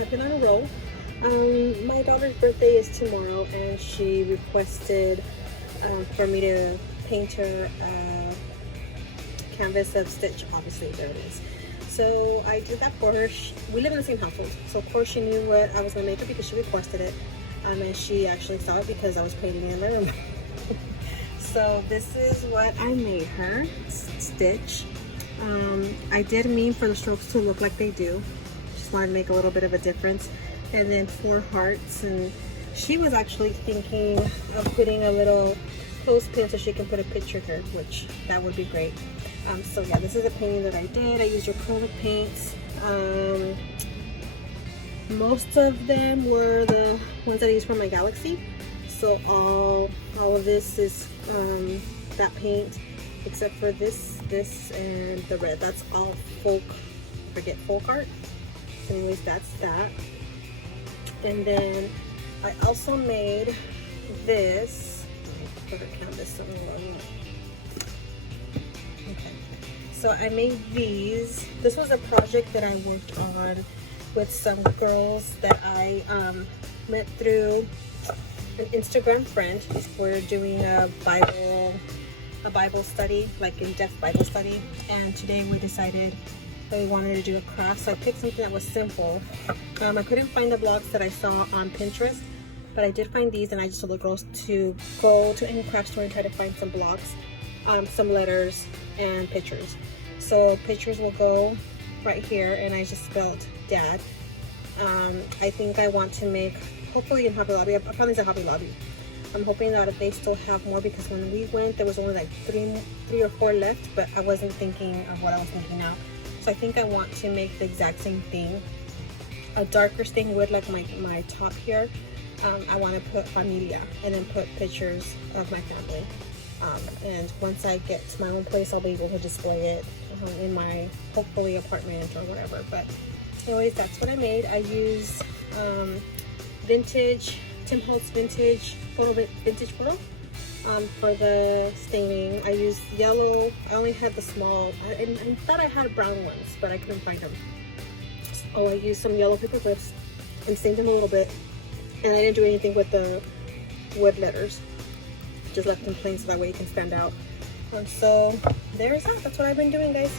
I've been on a roll. My daughter's birthday is tomorrow, and she requested for me to paint her a canvas of Stitch. Obviously, there it is. So I did that for her. We live in the same household, so of course she knew what I was gonna make her because she requested it. And she actually saw it because I was painting in the room. So this is what I made her, Stitch. I did mean for the strokes to look like they do. Just wanted to make a little bit of a difference. And then 4 hearts, and she was actually thinking of putting a little clothespin so she can put a picture here, which that would be great. So yeah, this is a painting that I did. I used acrylic paints. Most of them were the ones that I used from my Galaxy. So all of this is that paint, except for this and the red. That's all Folkart. So anyways, that's that. And then I also made this. Put a canvas somewhere. Okay. So I made these. This was a project that I worked on with some girls that I met through an Instagram friend. We're doing a Bible study, like in-depth Bible study, and today we decided that we wanted to do a craft. So I picked something that was simple. I couldn't find the blocks that I saw on Pinterest, but I did find these, and I just told the girls to go to any craft store and try to find some blocks, some letters, and pictures. So pictures will go right here, and I just spelled Dad. I think I want to make, hopefully in Hobby Lobby. I found these at Hobby Lobby. I'm hoping that they still have more, because when we went there was only like three or four left, but I wasn't thinking of what I was thinking now. So I think I want to make the exact same thing, a darker stained wood like my top here. I want to put familia and then put pictures of my family. And once I get to my own place, I'll be able to display it in my, hopefully, apartment or whatever. But anyways, that's what I made. I use Tim Holtz Vintage Photo for the staining. I used yellow. I only had the small. I thought I had brown ones, but I couldn't find them. Oh, I used some yellow paper clips and stained them a little bit. And I didn't do anything with the wood letters. Just left them plain so that way it can stand out. So there's that. That's what I've been doing, guys.